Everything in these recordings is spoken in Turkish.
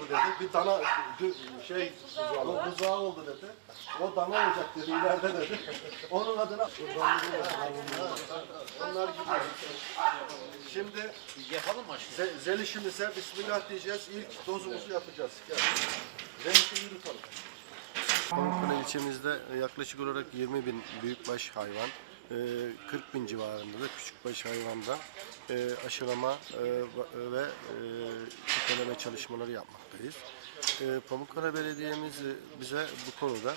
oldu dedi. Bir dana şey o buzağı oldu dedi. O dana olacak dedi ileride dedi. Onun adına onlar gidiyor. Şimdi Yapalım mı aşkım? Ze- Zelişimize Bismillah diyeceğiz. İlk dozumuzu yapacağız. Gel. Zelişi yürütelim. Pamukkale ilçemizde yaklaşık olarak 20 bin büyükbaş hayvan, 40 bin civarında da küçükbaş hayvanda e, aşılama e, ve e, çiftелeme çalışmaları yapmaktayız. Pamukkale Belediye'miz bize bu konuda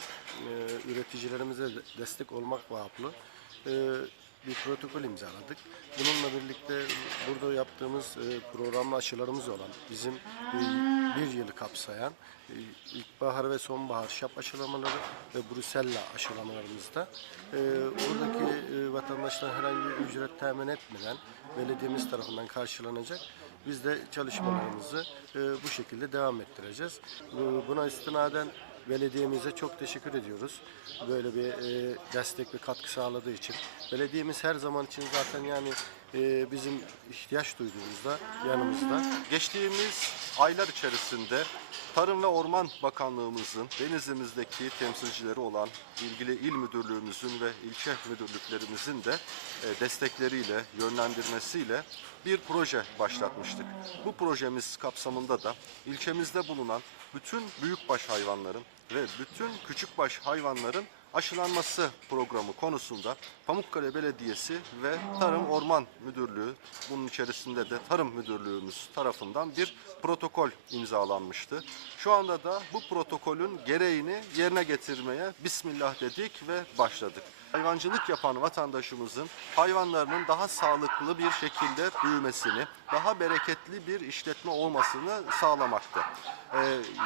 üreticilerimize de destek olmak vaplı e, bir protokol imzaladık. Bununla birlikte burada yaptığımız e, programlı aşılarımız olan bizim e, bir yılı kapsayan e, ilkbahar ve sonbahar şap aşılamaları ve brusella aşılamalarımızda e, buradaki e, vatandaşlar herhangi bir ücret temin etmeden belediyemiz tarafından karşılanacak. Biz de çalışmalarımızı e, bu şekilde devam ettireceğiz. Bu- Buna istinaden belediyemize çok teşekkür ediyoruz. Böyle bir e, destek ve katkı sağladığı için. Belediyemiz her zaman için zaten yani e, bizim ihtiyaç duyduğumuzda yanımızda. Geçtiğimiz aylar içerisinde Tarım ve Orman Bakanlığımızın denizimizdeki temsilcileri olan ilgili il müdürlüğümüzün ve ilçe müdürlüklerimizin de e, destekleriyle, yönlendirmesiyle bir proje başlatmıştık. Bu projemiz kapsamında da ilçemizde bulunan bütün büyükbaş hayvanların ve bütün küçükbaş hayvanların aşılanması programı konusunda Pamukkale Belediyesi ve Tarım Orman Müdürlüğü bunun içerisinde de Tarım Müdürlüğümüz tarafından bir protokol imzalanmıştı. Şu anda da bu protokolün gereğini yerine getirmeye Bismillah dedik ve başladık. Hayvancılık yapan vatandaşımızın hayvanlarının daha sağlıklı bir şekilde büyümesini, daha bereketli bir işletme olmasını sağlamakta. Ee,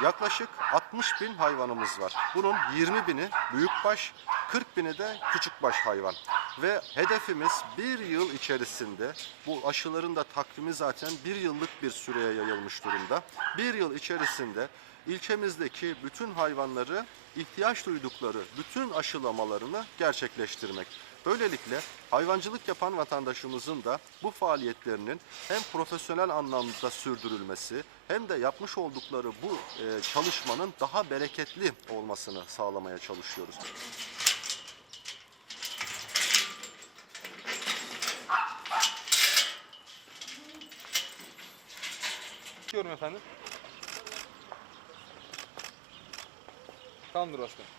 yaklaşık 60 bin hayvanımız var. Bunun 20 bini büyükbaş, 40 bini de küçükbaş hayvan. Ve hedefimiz bir yıl içerisinde, bu aşıların da takvimi zaten bir yıllık bir süreye yayılmış durumda. Bir yıl içerisinde ilçemizdeki bütün hayvanları ihtiyaç duydukları bütün aşılamalarını gerçekleştirmek. Böylelikle hayvancılık yapan vatandaşımızın da bu faaliyetlerinin hem profesyonel anlamda sürdürülmesi hem de yapmış oldukları bu e, çalışmanın daha bereketli olmasını sağlamaya çalışıyoruz. Diyorum efendim. Tamamdır başkanım.